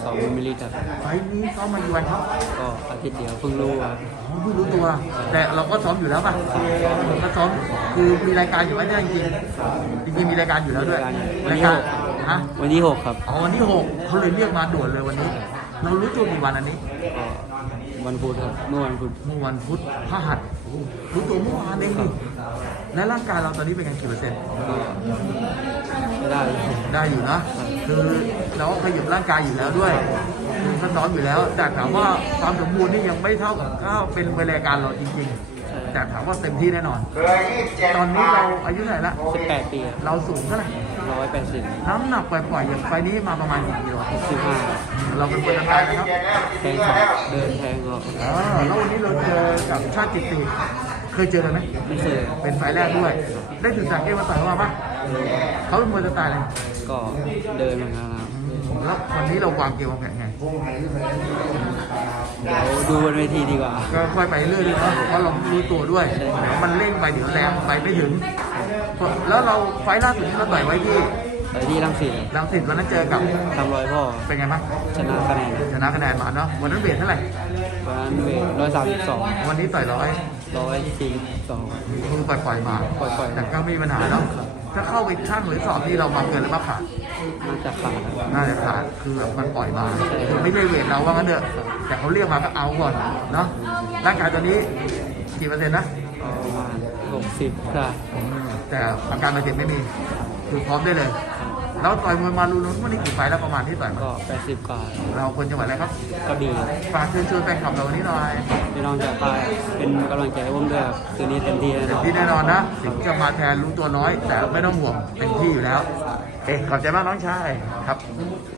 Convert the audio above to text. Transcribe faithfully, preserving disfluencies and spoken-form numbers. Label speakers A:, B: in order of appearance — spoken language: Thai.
A: สองมิลลิลิตรครับ
B: ไฟล์นี้ซ้อมมากี่วันครับ
A: ก็อาทิตย์เดียวเพิ่งรู้ครับ
B: อ๋อเพิ่งรู้ตัว แต่เราก็ซ้อมอยู่แล้วป่ะก็ซ้อมคือมีรายการอยู่ไหมเนี่ยจริงๆจริงๆมีรายการอยู่แล้วด้วยรายการฮะ
A: วันที่หกครับ
B: อ๋อวันที่หกเขาเลยเรียกมาด่วนเลยวันนี้ เรารู้ตัวกี่วันอันนี้
A: ก็วันพุธครับเมื่อวันพุธ
B: เมื่อวันพุธพฤหัสรู้ตัวเมื่อวานเองดิและร่างกายเราตอนนี้เป็นไงกี่เปอร์เซ็นต์
A: ก็ไม่ได้เลย
B: ได้อยู่นะ คือเราก็ขยับร่างกายอยู่แล้วด้วยคือก็ซ้อมอยู่แล้ว แต่ถามว่าความสมบูรณ์นี่ยังไม่เท่ากับถ้าเป็นรายการเราจริงๆ แต่ถามว่าเต็มที่แน่นอน ตอนนี้เราอายุเท่าไหร่ละ
A: สิบแปดปีครับ
B: เราสูงเท่าไหร่
A: ร้อยแปดสิบ
B: น้ำหนักปล่อยๆอย่างไฟนี้มาประมาณกี่กิโล
A: สิบห้า
B: เราเป็นคนทำงานนะครับ
A: แทงเขาเดินแทงเขา
B: อ๋อแล้ววันนี้เราเจอกับชาติจิตติเคยเจอกันไหม
A: ไม่เคย
B: เป็นไฟล์แรกด้วย ได้ศึกษาเกมมาต่อยเขามาปะเขาเป็นมวยสไตล์อะไร
A: ก็เดินมาครับ
B: แล้ววันนี้เราวางเกมวางแผนไง
A: เดี๋ยวดูบนเวทีดีกว่า
B: ก็ค่อยไปเรื่อยๆเนาะเพราะเรารู้ตัวด้วยเดี๋ยวมันเร่งไปเดี๋ยวแรงไปไม่ถึง แล้วเราไฟล์ล่าสุดที่เราต่อยไว้ที่
A: ไปที่รังสิต
B: รังสิตวันนั้นเจอกับ
A: ทำรอยพ่อ
B: เป็นไงบ้าง
A: ชนะคะแนน
B: ชนะคะแนนมาเนาะวันนั้นเวทเท่าไหร่
A: วันนั้นเวทร้อยสามสิบสอง
B: วันนี้ต่อยร้อย
A: ร้อยสี่สอง
B: คือปล่อยๆมา
A: ปล่อยๆ
B: แต่ก็ไม่มีปัญหาเนาะถ้าเข้าไปช่างหรือสอบนี่เรามาเกินหรือมาขาด
A: น่าจะขาดครับ
B: น่าจะขาดคือแบบมันปล่อยมาคือไม่ได้เวทเราว่างั้นเถอะแต่เขาเรียกมาก็เอาก่อนเนาะร่างกายตัวนี้กี่เปอร์เซ็นต์นะ
A: ก็ประมาณหกสิบค่ะ
B: แต่อาการบาดเจ็บไม่มีคือพร้อมได้เลยเราต่อยมวยมารู้ลุ้นวันนี้กี่ไฟล์แล้วประมาณที่ต่อยมา
A: ก็แปดสิบกว่า
B: เราคนจังหวัดอะไรครับ
A: ก็ดี
B: ฝากเชิญชวนแฟนคลับเราวันนี้หน่อย
A: พี่น้องจากค่ายเป็นกำลังใจให้ผมด้วยครับคืนนี้เต็มที่แน่น
B: เต็ม
A: อน
B: ที่แน่นอนนะถึงจะมาแทนรู้ตัวน้อย แต่ไม่ต้องห่วงเต็มที่อยู่แล้วเอ๊ะขอบใจมากน้องชายครับ